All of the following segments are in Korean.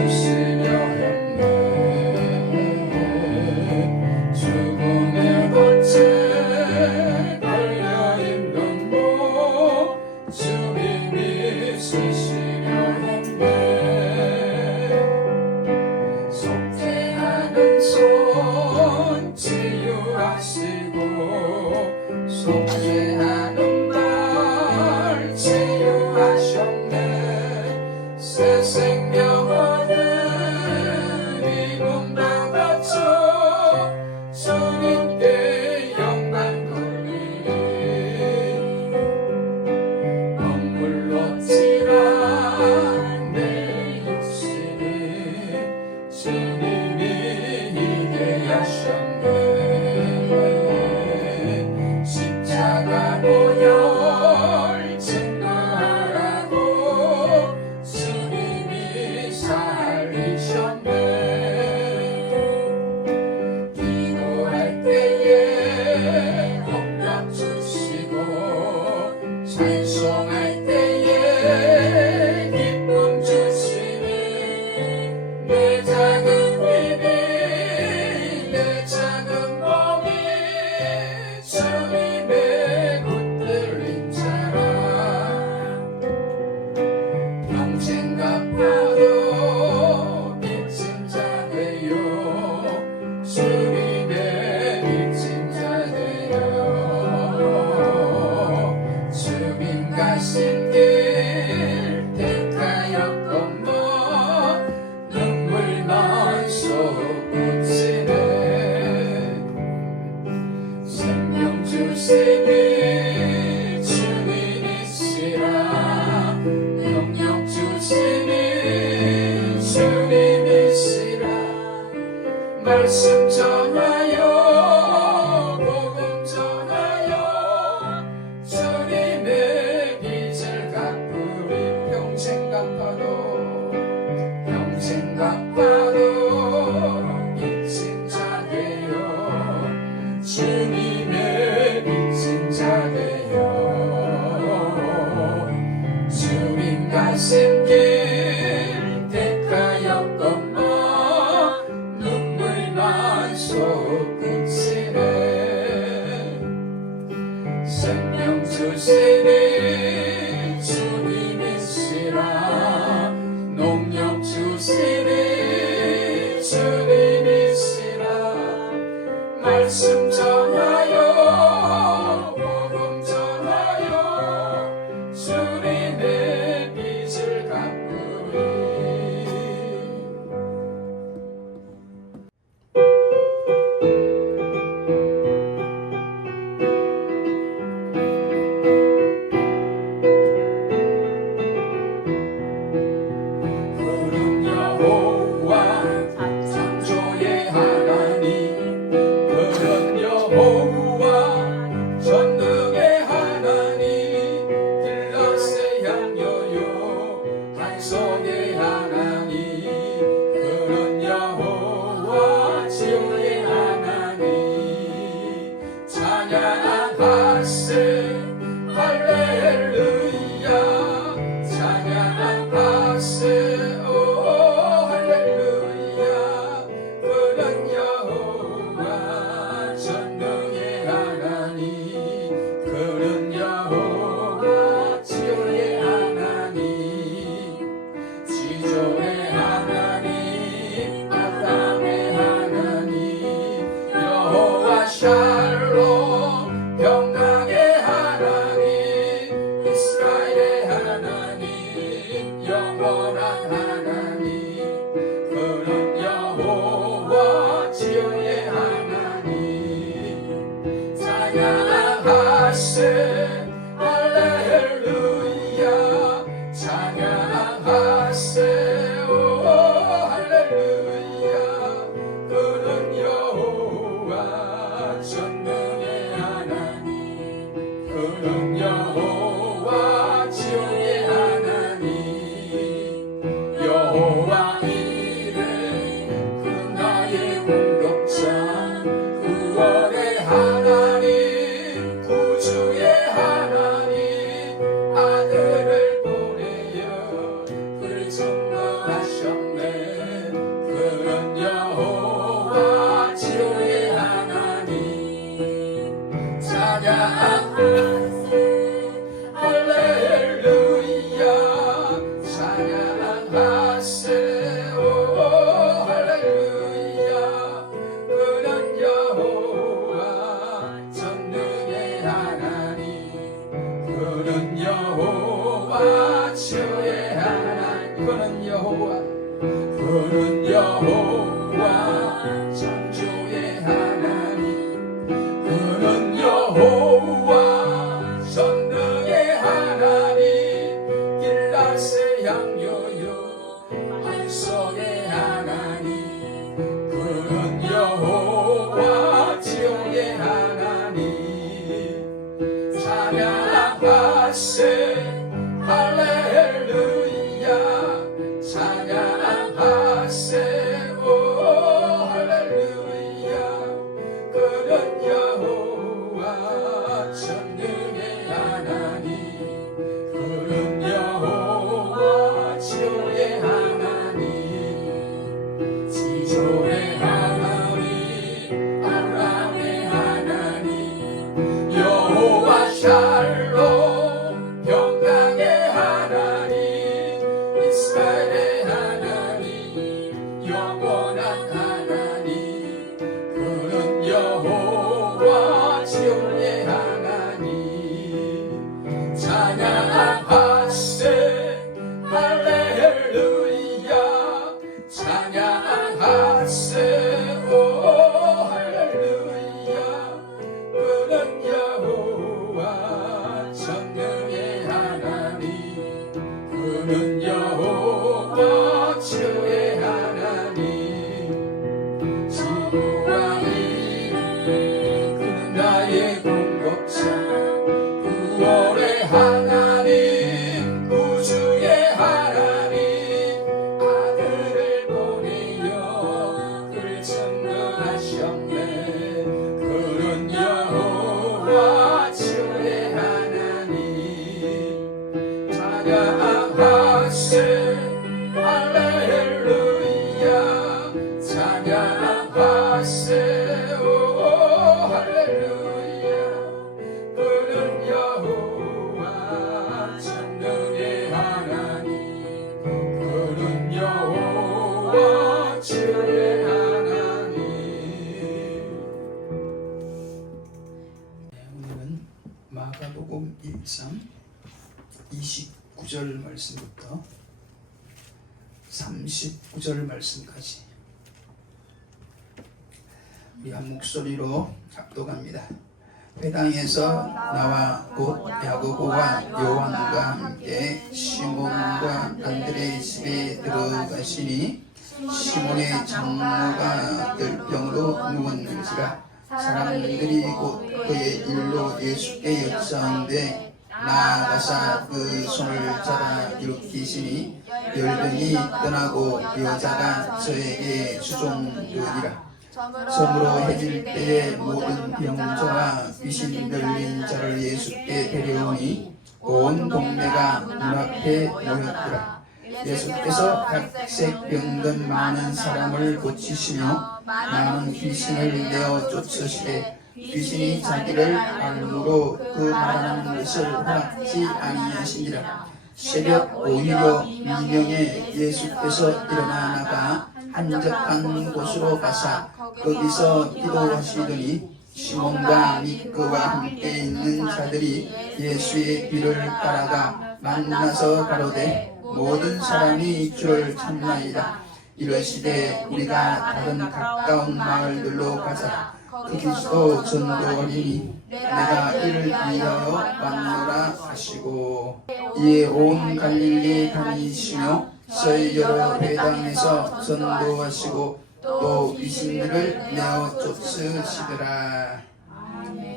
주시려 했네. 죽음의 덫에 걸려 있는 몸 주님이 쓰시려 했네. 속죄하는 손 치유하시고 속죄하는 말 치유하셨네. 새 생명 얻은 이금 받았죠. 주님께 영광 돌리리. 눈물로 칠한 내 육신이 주님이 이게 하셨네. 십자가 보혈 증거하라고 주님이 살리셨네. 기도할 때에 응답 주시고 찬송할 때에 기쁨 주시니 내 작은 힘이 내 작은 몸이 주님의 붙들린 자라. 평생 갚아도 빚진 자 되요. 주님의 빚진 자 되요. 주님 가신 길 택하였건만 눈물만 쏟으시네. 생명 주시니 주님이시라. 능력 주시니 주님이시라. 말씀 전하여 복음 전하여 주님의 빚을 갚으리. 평생 갚아도 평생 갚아도 빚진 자 되요. 주님의 빚진 자 되요. 주님 가신 길 택하였건만 눈물만 쏟으시네. 생명 주시니 주님이시라. 농력 주시니 주님이시라. 말씀 전하여 복음 전하여 주님의 빚을 갚으리. 그는 여호와 창조의 하나님. 그는 여호와 전능의 하나님. 길라세 향여요 한손의 하나님. 그는 여호와 지혜의 하나님. 찬양하세 할렐루야. 찬양하세 오 할렐루야. 여호와 창조의 하나님 그는 여호와 전능의 하나님 길라세 향여여 한성의 하나님 그는 여호와 지옥의 하나님 찬양하세 할렐루야 찬양하세 오 할렐루야 그는 여호와 전능의 하나님 그는 여호와 지옥의 하나님 지존의 하나님 아브라함의 하나님 여호와 샬롬 평강의 하나님 이스라엘의 하나님 영원한 하나님 그는 여호와 지온의 하나님 찬양하세 할렐루야 찬양하세 오 할렐루야 그는 여호와 전능의 하나님 그는 여호와 지혜의 하나님 지구와 이름 그는 나의 공급자 구원의 하나님 우주의 하나님 아들을 보내어 그를 증거하셨네 그는 여호와 지혜의 하나님 찬양하세 할렐루야 찬양하세 오 할렐루야 그는 여호와 전능의 하나님 그는 여호와 지혜의 하나님 오늘은 마가복음 1장 29절 말씀부터 39절 말씀까지 우리 한 목소리로 합독합니다. 회당에서 나와 곧 야고보와 요한과 함께 시몬과 안드레의 집에 들어가시니 시몬의 장모가 열병으로 누웠는지라 사람들이 곧 그의 일로 예수께 여짜온데 나아가사 그 손을 잡아 일으키시니 열병이 떠나고 여자가 저에게 주종되리라. 저물어 해질 때에 모든 병자와 귀신 들린 자를 예수께 데려오니 온 동네가 눈앞에 모였더라. 예수께서 각색 병든 많은 사람을 고치시며 많은 귀신을 내어 쫓으시되 귀신이 자기를 알므로 그 말하는 것을 허락지 아니하시니라. 새벽 오히려 미명에 예수께서 일어나 나가 한적한 곳으로 가사 거기서 기도하시더니 시몬과 및 그와 함께 있는 자들이 예수의 뒤를 따라가 만나서 가로되 모든 사람이 주를 찾나이다. 이러시되 우리가 다른 가까운 마을들로 가자. 거기서 전도하리니 내가 이를 위하여 왔노라 하시고 이에 온 갈릴리에 다니시며 저희 여러 회당에서 전도하시고 또 귀신들을 내어 쫓으시더라.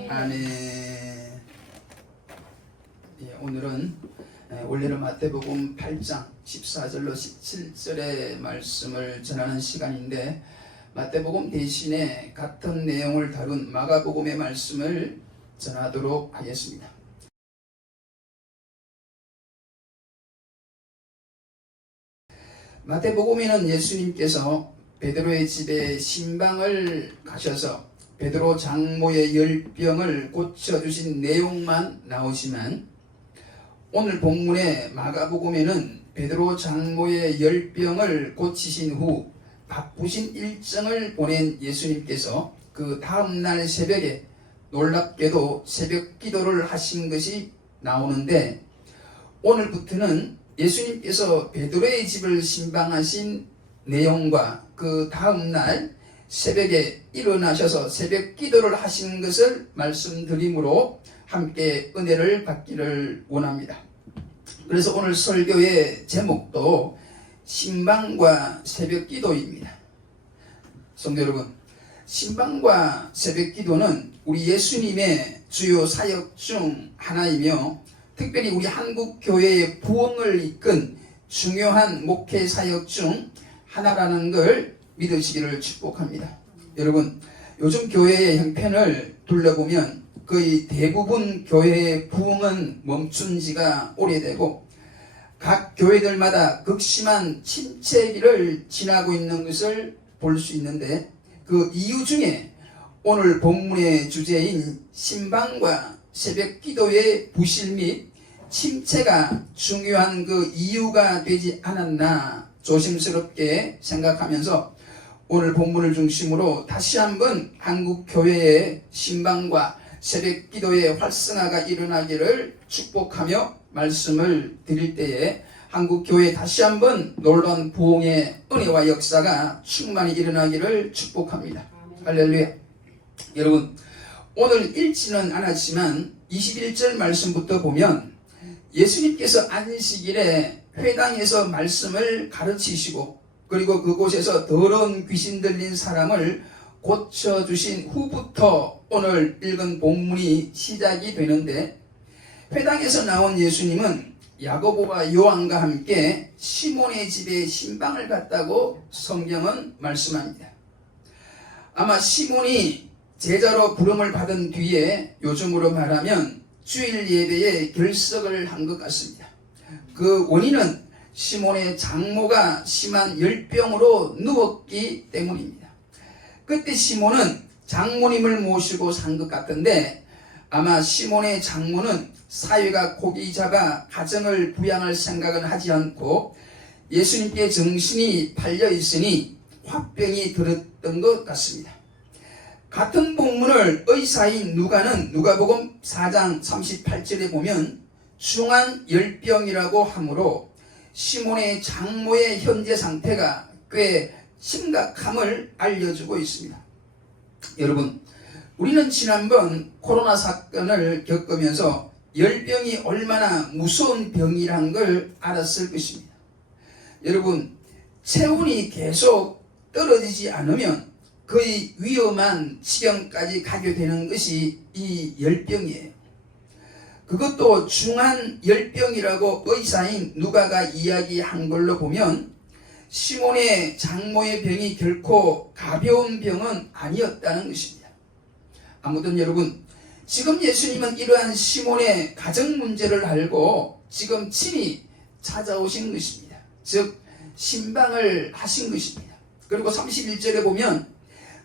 아멘. 오늘은 원래는 마태복음 8장 14절로 17절의 말씀을 전하는 시간인데 마태복음 대신에 같은 내용을 다룬 마가복음의 말씀을 전하도록 하겠습니다. 마태복음에는 예수님께서 베드로의 집에 신방을 가셔서 베드로 장모의 열병을 고쳐주신 내용만 나오지만 오늘 본문의 마가복음에는 베드로 장모의 열병을 고치신 후 바쁘신 일정을 보낸 예수님께서 그 다음날 새벽에 놀랍게도 새벽 기도를 하신 것이 나오는데 오늘부터는 예수님께서 베드로의 집을 신방하신 내용과 그 다음날 새벽에 일어나셔서 새벽 기도를 하신 것을 말씀드림으로 함께 은혜를 받기를 원합니다. 그래서 오늘 설교의 제목도 신방과 새벽 기도입니다. 성도 여러분, 신방과 새벽 기도는 우리 예수님의 주요 사역 중 하나이며 특별히 우리 한국 교회의 부흥을 이끈 중요한 목회 사역 중 하나라는 걸 믿으시기를 축복합니다. 여러분, 요즘 교회의 형편을 둘러보면 거의 대부분 교회의 부흥은 멈춘 지가 오래되고 각 교회들마다 극심한 침체기를 지나고 있는 것을 볼 수 있는데, 그 이유 중에 오늘 본문의 주제인 신방과 새벽 기도의 부실 및 침체가 중요한 그 이유가 되지 않았나 조심스럽게 생각하면서 오늘 본문을 중심으로 다시 한번 한국 교회의 신방과 새벽 기도의 활성화가 일어나기를 축복하며 말씀을 드릴 때에 한국 교회에 다시 한번 놀라운 부흥의 은혜와 역사가 충만히 일어나기를 축복합니다. 할렐루야. 여러분, 오늘 읽지는 않았지만 21절 말씀부터 보면 예수님께서 안식일에 회당에서 말씀을 가르치시고 그리고 그곳에서 더러운 귀신 들린 사람을 고쳐주신 후부터 오늘 읽은 본문이 시작이 되는데, 회당에서 나온 예수님은 야고보와 요한과 함께 시몬의 집에 신방을 갔다고 성경은 말씀합니다. 아마 시몬이 제자로 부름을 받은 뒤에 요즘으로 말하면 주일 예배에 결석을 한 것 같습니다. 그 원인은 시몬의 장모가 심한 열병으로 누웠기 때문입니다. 그때 시몬은 장모님을 모시고 산 것 같은데, 아마 시몬의 장모는 사위가 고기 잡아 가정을 부양할 생각은 하지 않고 예수님께 정신이 팔려 있으니 화병이 들었던 것 같습니다. 같은 본문을 의사인 누가는 누가복음 4장 38절에 보면 중한 열병이라고 하므로 시몬의 장모의 현재 상태가 꽤 심각함을 알려주고 있습니다. 여러분, 우리는 지난번 코로나 사건을 겪으면서 열병이 얼마나 무서운 병이란 걸 알았을 것입니다. 여러분, 체온이 계속 떨어지지 않으면 거의 위험한 지경까지 가게 되는 것이 이 열병이에요. 그것도 중한 열병이라고 의사인 누가가 이야기한 걸로 보면 시몬의 장모의 병이 결코 가벼운 병은 아니었다는 것입니다. 아무튼 여러분, 지금 예수님은 이러한 시몬의 가정 문제를 알고 지금 친히 찾아오신 것입니다. 즉 신방을 하신 것입니다. 그리고 31절에 보면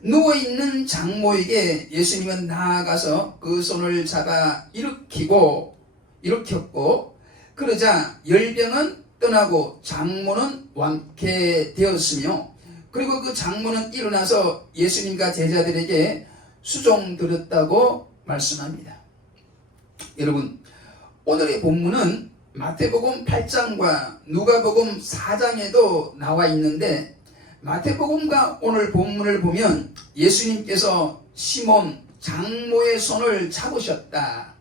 누워있는 장모에게 예수님은 나아가서 그 손을 잡아 일으켰고 그러자 열병은 떠나고 장모는 완쾌되었으며, 그리고 그 장모는 일어나서 예수님과 제자들에게 수종드렸다고 말씀합니다. 여러분, 오늘의 본문은 마태복음 8장과 누가복음 4장에도 나와 있는데, 마태복음과 오늘 본문을 보면 예수님께서 시몬 장모의 손을 잡으셨다,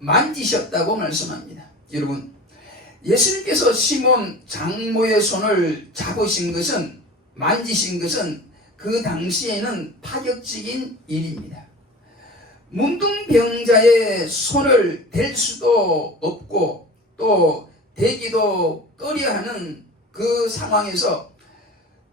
만지셨다고 말씀합니다. 여러분, 예수님께서 시몬 장모의 손을 잡으신 것은, 만지신 것은 그 당시에는 파격적인 일입니다. 문둥병자의 손을 댈 수도 없고 또 대기도 꺼려하는 그 상황에서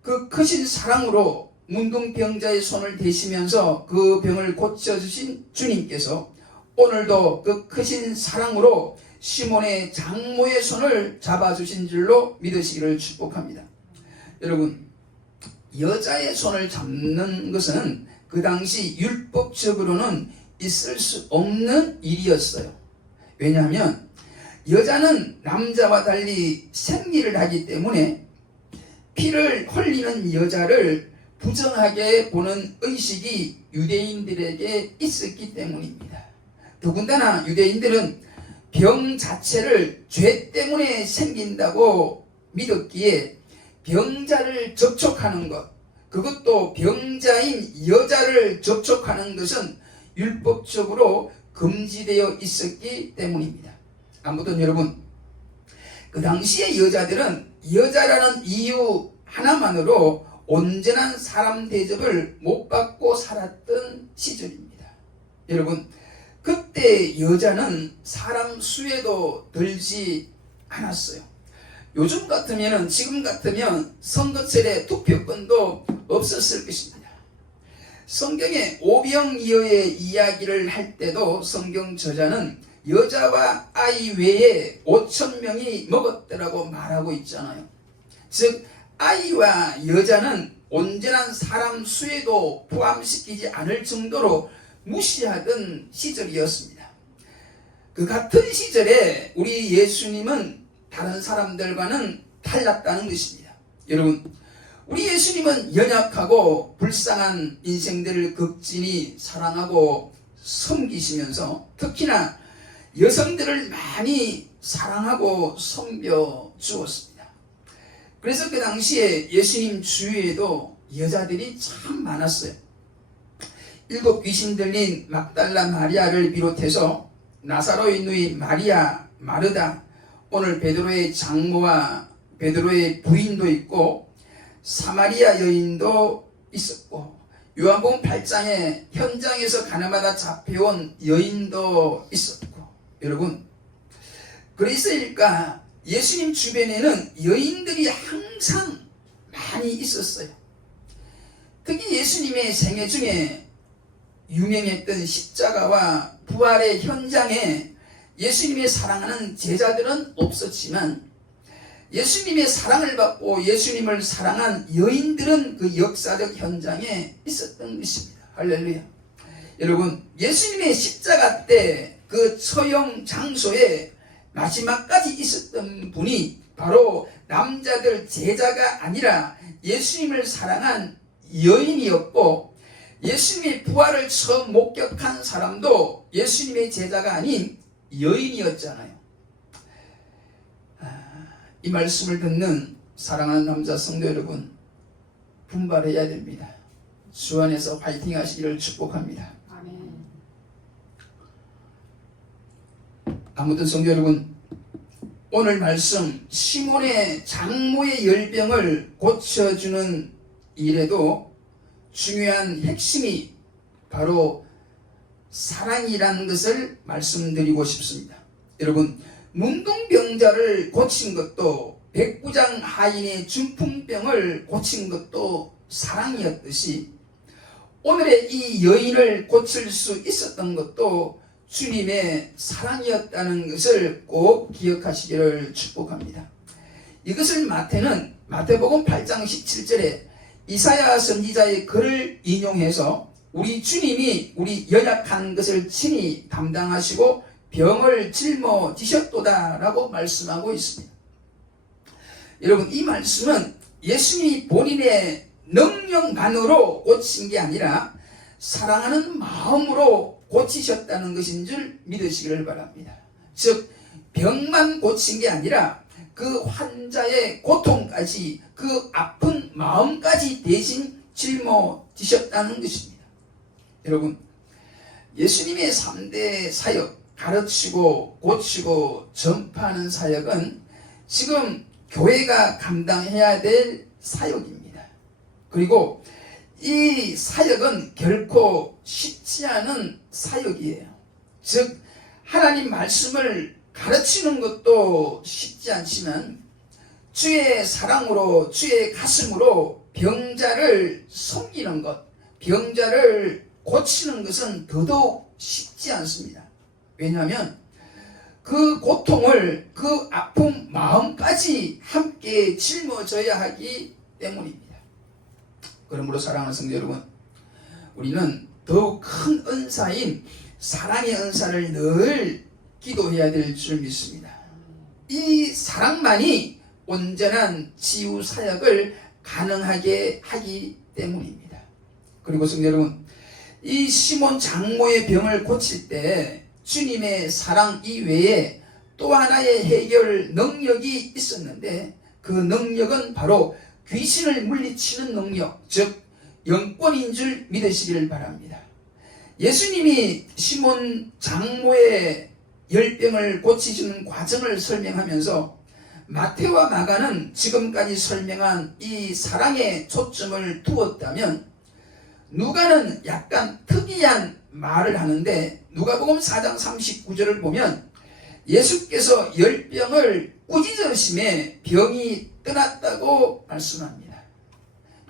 그 크신 사랑으로 문둥병자의 손을 대시면서 그 병을 고쳐주신 주님께서 오늘도 그 크신 사랑으로 시몬의 장모의 손을 잡아주신 줄로 믿으시기를 축복합니다. 여러분, 여자의 손을 잡는 것은 그 당시 율법적으로는 있을 수 없는 일이었어요. 왜냐하면 여자는 남자와 달리 생리를 하기 때문에 피를 흘리는 여자를 부정하게 보는 의식이 유대인들에게 있었기 때문입니다. 더군다나 유대인들은 병 자체를 죄 때문에 생긴다고 믿었기에 병자를 접촉하는 것, 그것도 병자인 여자를 접촉하는 것은 율법적으로 금지되어 있었기 때문입니다. 아무튼 여러분, 그 당시의 여자들은 여자라는 이유 하나만으로 온전한 사람 대접을 못 받고 살았던 시절입니다. 여러분, 그때 여자는 사람 수에도 들지 않았어요. 요즘 같으면, 지금 같으면 선거철에 투표권도 없었을 것입니다. 성경의 오병이어의 이야기를 할 때도 성경 저자는 여자와 아이 외에 5,000명이 먹었더라고 말하고 있잖아요. 즉 아이와 여자는 온전한 사람 수에도 포함시키지 않을 정도로 무시하던 시절이었습니다. 그 같은 시절에 우리 예수님은 다른 사람들과는 달랐다는 것입니다. 여러분, 우리 예수님은 연약하고 불쌍한 인생들을 극진히 사랑하고 섬기시면서 특히나 여성들을 많이 사랑하고 섬겨 주었습니다. 그래서 그 당시에 예수님 주위에도 여자들이 참 많았어요. 7 귀신 들린 막달라 마리아를 비롯해서 나사로의 누이 마리아, 마르다, 오늘 베드로의 장모와 베드로의 부인도 있고 사마리아 여인도 있었고 요한복음 8장에 현장에서 가늠하다 잡혀온 여인도 있었고, 여러분, 그래서일까 예수님 주변에는 여인들이 항상 많이 있었어요. 특히 예수님의 생애 중에 유명했던 십자가와 부활의 현장에 예수님의 사랑하는 제자들은 없었지만 예수님의 사랑을 받고 예수님을 사랑한 여인들은 그 역사적 현장에 있었던 것입니다. 할렐루야. 여러분, 예수님의 십자가 때 그 처형 장소에 마지막까지 있었던 분이 바로 남자들 제자가 아니라 예수님을 사랑한 여인이었고, 예수님의 부활을 처음 목격한 사람도 예수님의 제자가 아닌 여인이었잖아요. 이 말씀을 듣는 사랑하는 남자 성도 여러분, 분발해야 됩니다. 주 안에서 파이팅 하시기를 축복합니다. 아멘. 아무튼 성도 여러분, 오늘 말씀 시몬의 장모의 열병을 고쳐주는 일에도 중요한 핵심이 바로 사랑이라는 것을 말씀드리고 싶습니다. 여러분, 문둥병자를 고친 것도 백부장 하인의 중풍병을 고친 것도 사랑이었듯이 오늘의 이 여인을 고칠 수 있었던 것도 주님의 사랑이었다는 것을 꼭 기억하시기를 축복합니다. 이것을 마태복음 8장 17절에 이사야 선지자의 글을 인용해서 우리 주님이 우리 연약한 것을 친히 담당하시고 병을 짊어지셨도다 라고 말씀하고 있습니다. 여러분, 이 말씀은 예수님이 본인의 능력만으로 고친 게 아니라 사랑하는 마음으로 고치셨다는 것인 줄 믿으시기를 바랍니다. 즉 병만 고친 게 아니라 그 환자의 고통까지, 그 아픈 마음까지 대신 짊어지셨다는 것입니다. 여러분, 예수님의 3대 사역, 가르치고 고치고 전파하는 사역은 지금 교회가 감당해야 될 사역입니다. 그리고 이 사역은 결코 쉽지 않은 사역이에요. 즉 하나님 말씀을 가르치는 것도 쉽지 않지만 주의 사랑으로, 주의 가슴으로 병자를 섬기는 것, 병자를 고치는 것은 더더욱 쉽지 않습니다. 왜냐하면 그 고통을, 그 아픈 마음까지 함께 짊어져야 하기 때문입니다. 그러므로 사랑하는 성도 여러분, 우리는 더욱 큰 은사인 사랑의 은사를 늘 기도해야 될 줄 믿습니다. 이 사랑만이 온전한 치유 사역을 가능하게 하기 때문입니다. 그리고 성도 여러분, 이 시몬 장모의 병을 고칠 때 주님의 사랑 이외에 또 하나의 해결 능력이 있었는데 그 능력은 바로 귀신을 물리치는 능력, 즉 영권인 줄 믿으시기를 바랍니다. 예수님이 시몬 장모의 열병을 고치시는 과정을 설명하면서 마태와 마가는 지금까지 설명한 이 사랑에 초점을 두었다면 누가는 약간 특이한 말을 하는데 누가복음 4장 39절을 보면 예수께서 열병을 꾸짖으심에 병이 떠났다고 말씀합니다.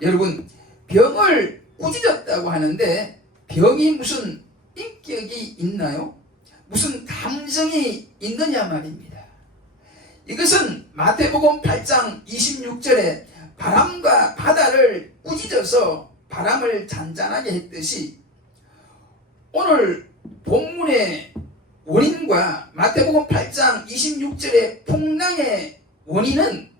여러분, 병을 꾸짖었다고 하는데 병이 무슨 인격이 있나요? 무슨 감정이 있느냐 말입니다. 이것은 마태복음 8장 26절에 바람과 바다를 꾸짖어서 바람을 잔잔하게 했듯이 오늘 본문의 원인과 마태복음 8장 26절의 풍랑의 원인은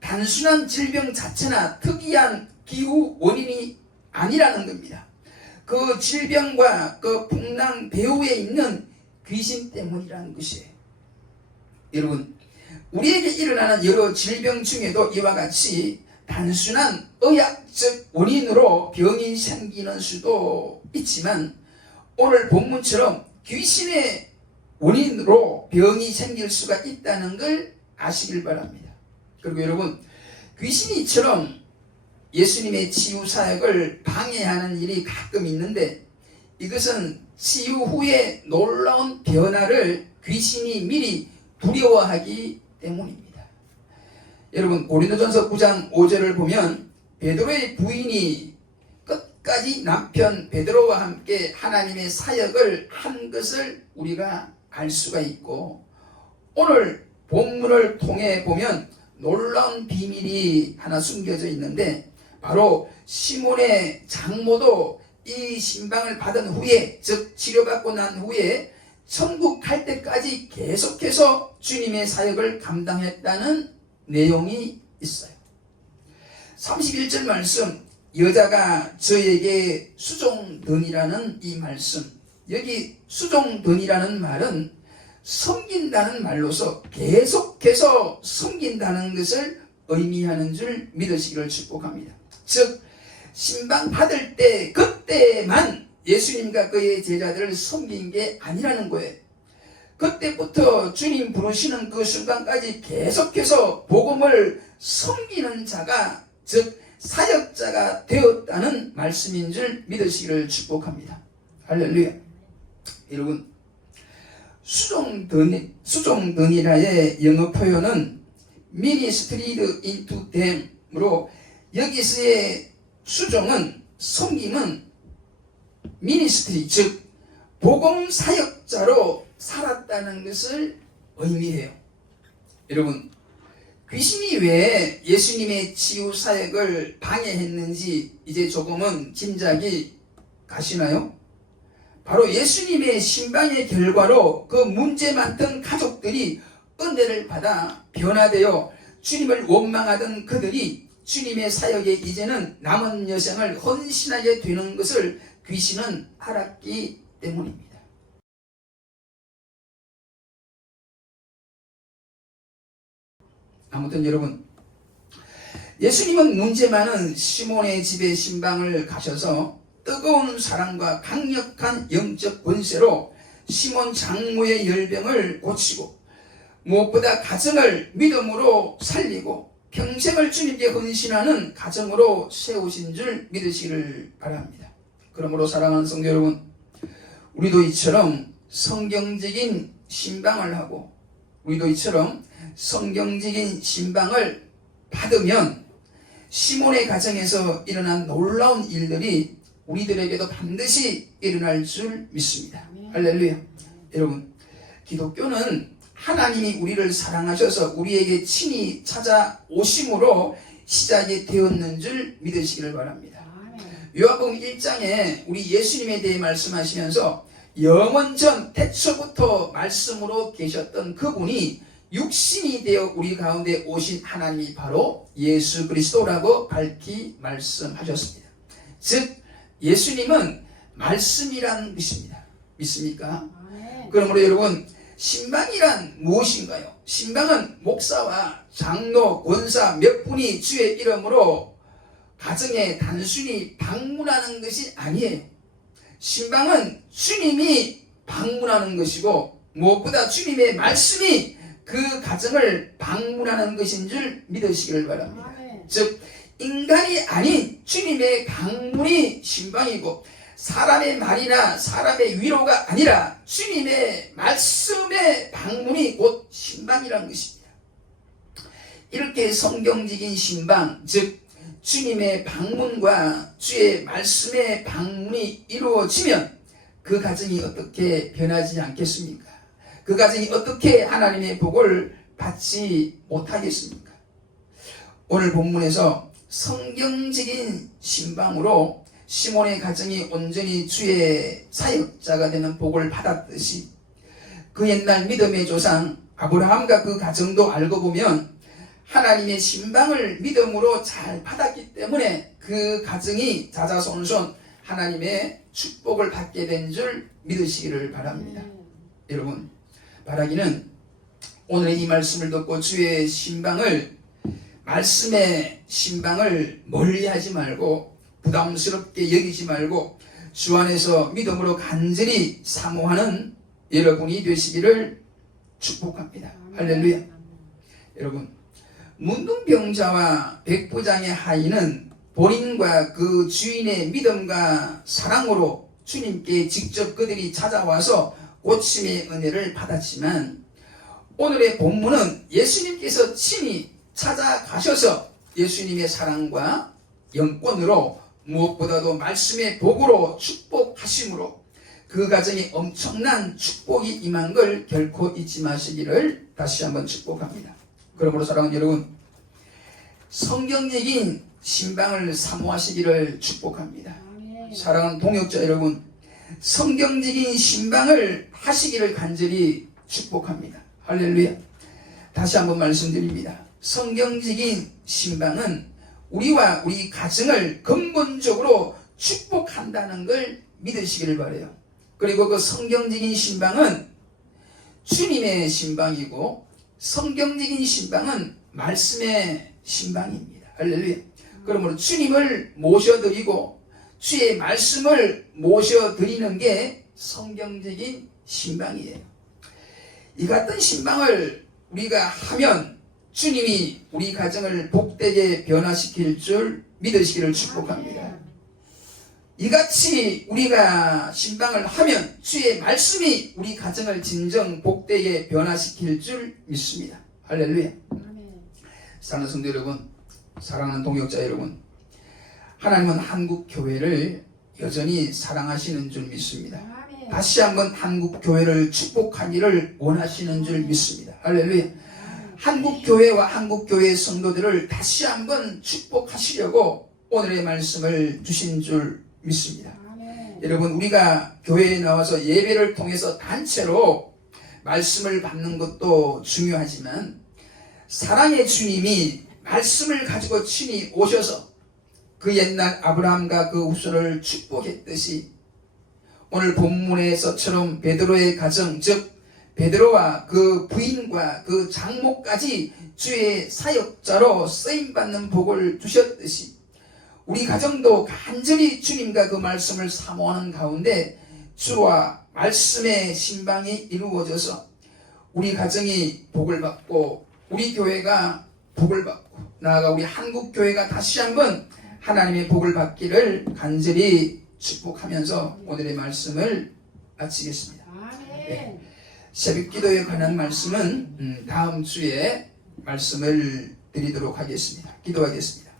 단순한 질병 자체나 특이한 기후 원인이 아니라는 겁니다. 그 질병과 그 풍랑 배후에 있는 귀신 때문이라는 것이에요. 여러분, 우리에게 일어나는 여러 질병 중에도 이와 같이 단순한 의학적 원인으로 병이 생기는 수도 있지만 오늘 본문처럼 귀신의 원인으로 병이 생길 수가 있다는 걸 아시길 바랍니다. 그리고 여러분, 귀신이 이처럼 예수님의 치유 사역을 방해하는 일이 가끔 있는데 이것은 치유 후에 놀라운 변화를 귀신이 미리 두려워하기 때문입니다. 여러분, 고린도전서 9장 5절을 보면 베드로의 부인이 끝까지 남편 베드로와 함께 하나님의 사역을 한 것을 우리가 알 수가 있고 오늘 본문을 통해 보면 놀라운 비밀이 하나 숨겨져 있는데 바로 시몬의 장모도 이 신방을 받은 후에 즉 치료받고 난 후에 천국 갈 때까지 계속해서 주님의 사역을 감당했다는 내용이 있어요. 31절 말씀, 여자가 저에게 수종드니라는 이 말씀, 여기 수종드니라는 말은 섬긴다는 말로서 계속해서 섬긴다는 것을 의미하는 줄 믿으시기를 축복합니다. 즉 신방 받을 때 그때만 예수님과 그의 제자들을 섬긴 게 아니라는 거예요. 그때부터 주님 부르시는 그 순간까지 계속해서 복음을 섬기는 자가 즉 사역자가 되었다는 말씀인 줄 믿으시기를 축복합니다. 할렐루야. 여러분, 수종드니라의 영어 표현은 ministeried into them으로 여기서의 수종은 섬김은 ministry 즉 복음 사역자로 살았다는 것을 의미해요. 여러분, 귀신이 왜 예수님의 치유 사역을 방해했는지 이제 조금은 짐작이 가시나요? 바로 예수님의 신방의 결과로 그 문제 많던 가족들이 은혜를 받아 변화되어 주님을 원망하던 그들이 주님의 사역에 이제는 남은 여생을 헌신하게 되는 것을 귀신은 알았기 때문입니다. 아무튼 여러분, 예수님은 문제 많은 시몬의 집에 신방을 가셔서 뜨거운 사랑과 강력한 영적 권세로 시몬 장모의 열병을 고치고 무엇보다 가정을 믿음으로 살리고 평생을 주님께 헌신하는 가정으로 세우신 줄 믿으시기를 바랍니다. 그러므로 사랑하는 성도 여러분, 우리도 이처럼 성경적인 신방을 하고 우리도 이처럼 성경적인 신방을 받으면 시몬의 가정에서 일어난 놀라운 일들이 우리들에게도 반드시 일어날 줄 믿습니다. 할렐루야. 여러분, 기독교는 하나님이 우리를 사랑하셔서 우리에게 친히 찾아오심으로 시작이 되었는 줄 믿으시기를 바랍니다. 요한복음 1장에 우리 예수님에 대해 말씀하시면서 영원전 태초부터 말씀으로 계셨던 그분이 육신이 되어 우리 가운데 오신 하나님이 바로 예수 그리스도라고 밝히 말씀하셨습니다. 즉 예수님은 말씀이라는 것입니다. 믿습니까? 그러므로 여러분, 신방이란 무엇인가요? 신방은 목사와 장로, 권사 몇 분이 주의 이름으로 가정에 단순히 방문하는 것이 아니에요. 신방은 주님이 방문하는 것이고 무엇보다 주님의 말씀이 그 가정을 방문하는 것인 줄 믿으시기를 바랍니다. 즉 인간이 아닌 주님의 방문이 신방이고 사람의 말이나 사람의 위로가 아니라 주님의 말씀의 방문이 곧 신방이라는 것입니다. 이렇게 성경적인 신방, 즉 주님의 방문과 주의 말씀의 방문이 이루어지면 그 가정이 어떻게 변하지 않겠습니까? 그 가정이 어떻게 하나님의 복을 받지 못하겠습니까? 오늘 본문에서 성경적인 신방으로 시몬의 가정이 온전히 주의 사역자가 되는 복을 받았듯이 그 옛날 믿음의 조상 아브라함과 그 가정도 알고 보면 하나님의 신방을 믿음으로 잘 받았기 때문에 그 가정이 자자손손 하나님의 축복을 받게 된 줄 믿으시기를 바랍니다. 여러분, 바라기는 오늘 이 말씀을 듣고 주의 신방을, 말씀의 신방을 멀리하지 말고 부담스럽게 여기지 말고 주 안에서 믿음으로 간절히 사모하는 여러분이 되시기를 축복합니다. 할렐루야. 여러분, 문둥병자와 백부장의 하인은 본인과 그 주인의 믿음과 사랑으로 주님께 직접 그들이 찾아와서 고침의 은혜를 받았지만 오늘의 본문은 예수님께서 친히 찾아가셔서 예수님의 사랑과 영권으로 무엇보다도 말씀의 복으로 축복하심으로 그 가정에 엄청난 축복이 임한 걸 결코 잊지 마시기를 다시 한번 축복합니다. 그러므로 사랑하는 여러분, 성경적인 신방을 사모하시기를 축복합니다. 사랑하는 동역자 여러분, 성경적인 신방을 하시기를 간절히 축복합니다. 할렐루야. 다시 한번 말씀드립니다. 성경적인 신방은 우리와 우리 가정을 근본적으로 축복한다는 걸 믿으시기를 바라요. 그리고 그 성경적인 신방은 주님의 신방이고 성경적인 신방은 말씀의 신방입니다. 할렐루야. 그러므로 주님을 모셔드리고 주의 말씀을 모셔드리는 게 성경적인 신방이에요. 이 같은 신방을 우리가 하면 주님이 우리 가정을 복되게 변화시킬 줄 믿으시기를 축복합니다. 이같이 우리가 신방을 하면 주의 말씀이 우리 가정을 진정 복되게 변화시킬 줄 믿습니다. 할렐루야. 사랑하는 성도 여러분, 사랑하는 동역자 여러분, 하나님은 한국 교회를 여전히 사랑하시는 줄 믿습니다. 다시 한번 한국 교회를 축복하기를 원하시는 줄 믿습니다. 할렐루야. 한국 교회와 한국 교회의 성도들을 다시 한번 축복하시려고 오늘의 말씀을 주신 줄 믿습니다. 여러분, 우리가 교회에 나와서 예배를 통해서 단체로 말씀을 받는 것도 중요하지만 사랑의 주님이 말씀을 가지고 친히 오셔서 그 옛날 아브라함과 그 후손을 축복했듯이 오늘 본문에서처럼 베드로의 가정, 즉 베드로와 그 부인과 그 장모까지 주의 사역자로 쓰임받는 복을 주셨듯이 우리 가정도 간절히 주님과 그 말씀을 사모하는 가운데 주와 말씀의 신방이 이루어져서 우리 가정이 복을 받고 우리 교회가 복을 받고 나아가 우리 한국교회가 다시 한번 하나님의 복을 받기를 간절히 축복하면서 오늘의 말씀을 마치겠습니다. 네. 새벽기도에 관한 말씀은 다음 주에 말씀을 드리도록 하겠습니다. 기도하겠습니다.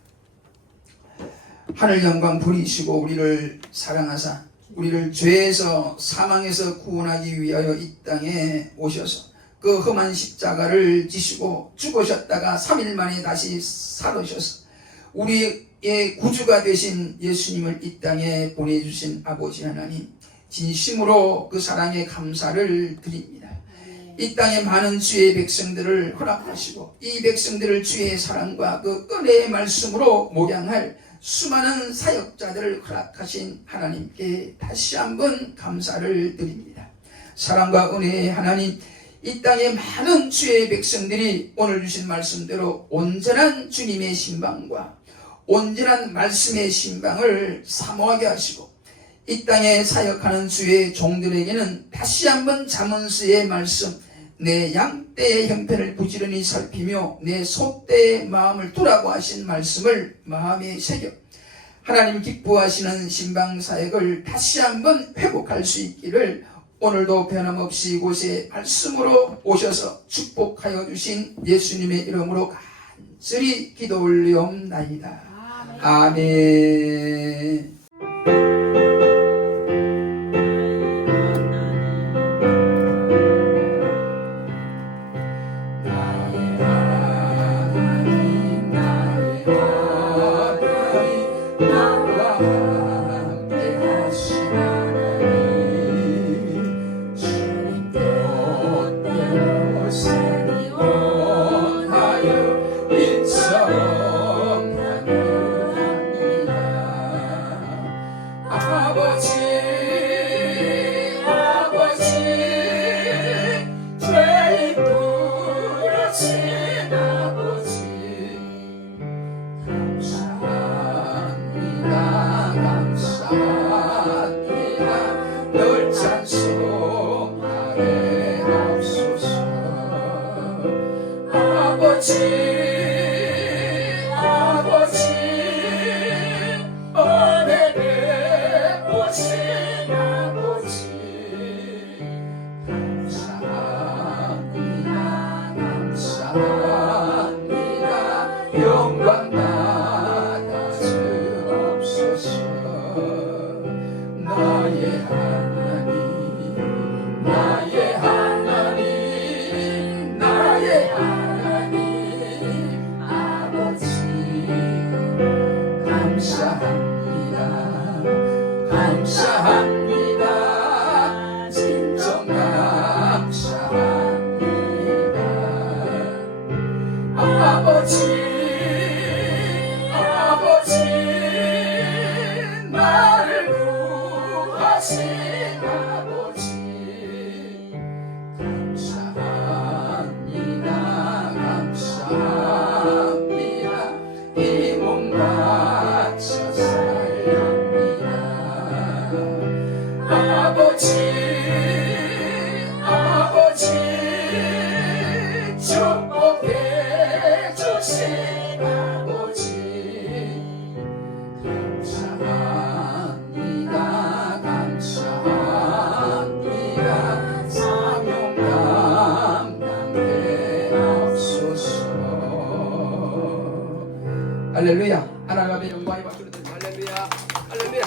하늘 영광 부리시고 우리를 사랑하사 우리를 죄에서 사망에서 구원하기 위하여 이 땅에 오셔서 그 험한 십자가를 지시고 죽으셨다가 3일 만에 다시 살으셔서 우리의 구주가 되신 예수님을 이 땅에 보내주신 아버지 하나님, 진심으로 그 사랑에 감사를 드립니다. 이 땅에 많은 주의 백성들을 허락하시고 이 백성들을 주의 사랑과 그 은혜의 말씀으로 목양할 수많은 사역자들을 허락하신 하나님께 다시 한번 감사를 드립니다. 사랑과 은혜의 하나님, 이 땅의 많은 주의 백성들이 오늘 주신 말씀대로 온전한 주님의 신방과 온전한 말씀의 신방을 사모하게 하시고 이 땅에 사역하는 주의 종들에게는 다시 한번 잠언서의 말씀, 내 양떼의 형편을 부지런히 살피며 내 소떼의 마음을 두라고 하신 말씀을 마음에 새겨 하나님 기뻐하시는 신방사역을 다시 한번 회복할 수 있기를 오늘도 변함없이 이곳에 말씀으로 오셔서 축복하여 주신 예수님의 이름으로 간절히 기도 올리옵나이다. 아멘. 영광 받아 주옵소서. 나의 하나님, 나의 하나님, 나의 하나님 아버지 감사합니다. 감사합니다. 진정 감사합니다. 아버지, 나를 구하신 아버지 감사합니다. 감사합니다. 이 몸 바쳐 살렵니다. 아버지 축복해 주신 아버지 감사합니다. 감사합니다. 사명 감당해 없소서. 할렐루야. 하나님 앞에 영광이 받들어드립니다. 할렐루야. 할렐루야.